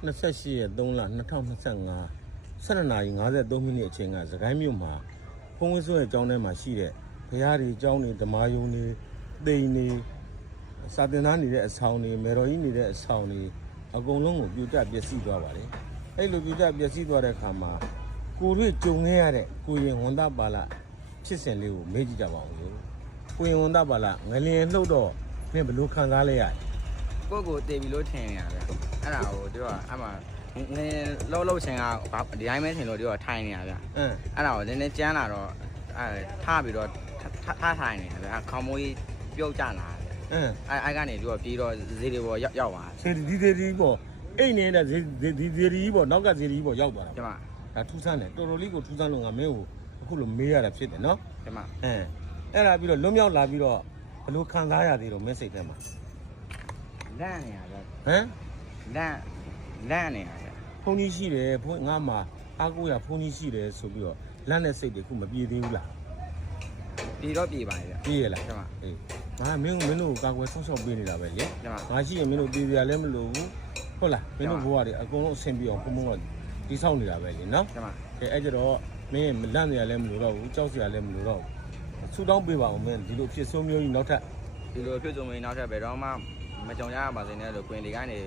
28ရက်3လ2025 12နာရီ53မိနစ်အချိန်ကစကိုင်းမြို့မှာဖုံးဝင်းစွဲအကြောင်းထဲမှာရှိတဲ့ဘုရားတွေအကြောင်းတွေဓမ္မယုံတွေတိမ်တွေစာသင်သားနေတဲ့အဆောင်တွေမေတော်ကြီးနေတဲ့အဆောင်တွေအကုန်လုံးကိုပြိုကျပျက်စီးသွားပါတယ်အဲ့လိုပြိုကျပျက်စီးသွားတဲ့အခါမှာကိုရွေကြုံခဲ့ရတဲ့ကိုရင်ဝန်သားပါလာဖြစ်စဉ်လေးကိုမေးကြည့်ကြပါဦးလို့ကိုရင်ဝန်သားပါလာငလျင်လှုပ်တော့မင်းဘယ်လိုခံစားလဲရကိုတည်ပြီလို့ထင်နေတာဗျအဲ့ဒါကိုတို့ကအမှငင်းလှုပ်ချင်းကဒီတိုင်းပဲထင်လို့တို့ကထိုင်နေတာဗျအဲ့ဒါကိုနည်းနည်းကျန်းလာတော့ထားပြီးတော့ထားထိုင်နေတာဗျခေါင်းမိုးကြီးပြုတ်ကျလာတယ်အဲ့ကနေတို့ကပြီးတော့ဇေဒီပေါ်ရောက်သွားတယ်ဇေဒီပေါ်အိတ်နေတဲ့ဇေဒီပေါ်နောက်ကဇေဒီပေါ်ရောက်သွားတာကျမဒါထူးဆန်းတယ်တော်တော်လေးကိုထူးဆန်းလို့ငါမင်းကိုအခုလိုမေးရတာဖြစ်တယ်နော်ကျမအဲ့ဒါပြီးတော့လွတ်မြောက်လာပြီးတော့ဘယ်လိုခံစားရသေးတော့မင်းစိတ်ထဲမှာလန့်နေရဗျလန့်နေရဗျဖုန်းကြီးရှိတယ်ဖုန်းငါမှာအားကိုးရဖုန်းကြီးရှိတယ်ဆိုပြီးတော့လန့်တဲ့စိတ်တွေခုမပြေသေးဘူးလားပြေတော့ပြေပါရဲ့ပြေရလားကျမအေးငါမင်းတို့ကာကွယ်ဆောက်ရှောက်ပေးနေတာပဲလေငါရှိရင်မင်းတို့ပြေရလဲမလို့ဘူးဟုတ်လားမင်းတို့ဘဝတွေအကုန်လုံးအဆင်ပြေအောင်ဘုံဘုံတော့တိဆောက်နေတာပဲလေနော်ကျမအဲ့ကြတော့မင်းမလန့်နေရလဲမလို့တော့ဘူးကြောက်စရာလည်းမလို့တော့ဘူးဆူတောင်းပေးပါအောင်မင်းဒီလိုဖြစ်ဆုံးမျိုးကြီးနောက်ထပ်ဒီလိုဖြစ်ဆုံးမျိုးနောက်ထပ်ဘယ်တော့မှမကြုံရပါစေနဲ့လို့ကွင်တွေကနေ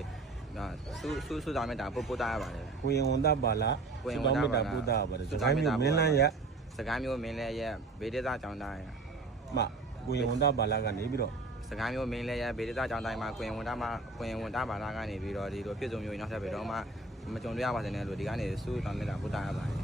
ဆူတောင်းမေတ္တာပို့တာရပါတယ်ကိုရင်ဝန်သားပါလားဆူတောင်းမေတ္တာပို့တာရပါတယ်စကိုင်းမျိုးမင်းလန်းရစကိုင်းမျိုးမင်းလဲရဲ့ဘေးဒေသကြောင်းတိုင်းကိုရင်ဝန်သားပါလားကနေပြီးတော့စကိုင်းမျိုးမင်းလဲရဲ့ဘေးဒေသကြောင်းတိုင်းမှာကွင်ဝန်သားပါလားကနေပြီးတော့ဒီလိုဖြစ်ဆုံးမျိုးနောက်ထပ်ဘယ်တော့မှမကြုံရပါစေနဲ့လို့ဒီကနေဆူတောင်းမေတ္တာပို့တာရပါတယ်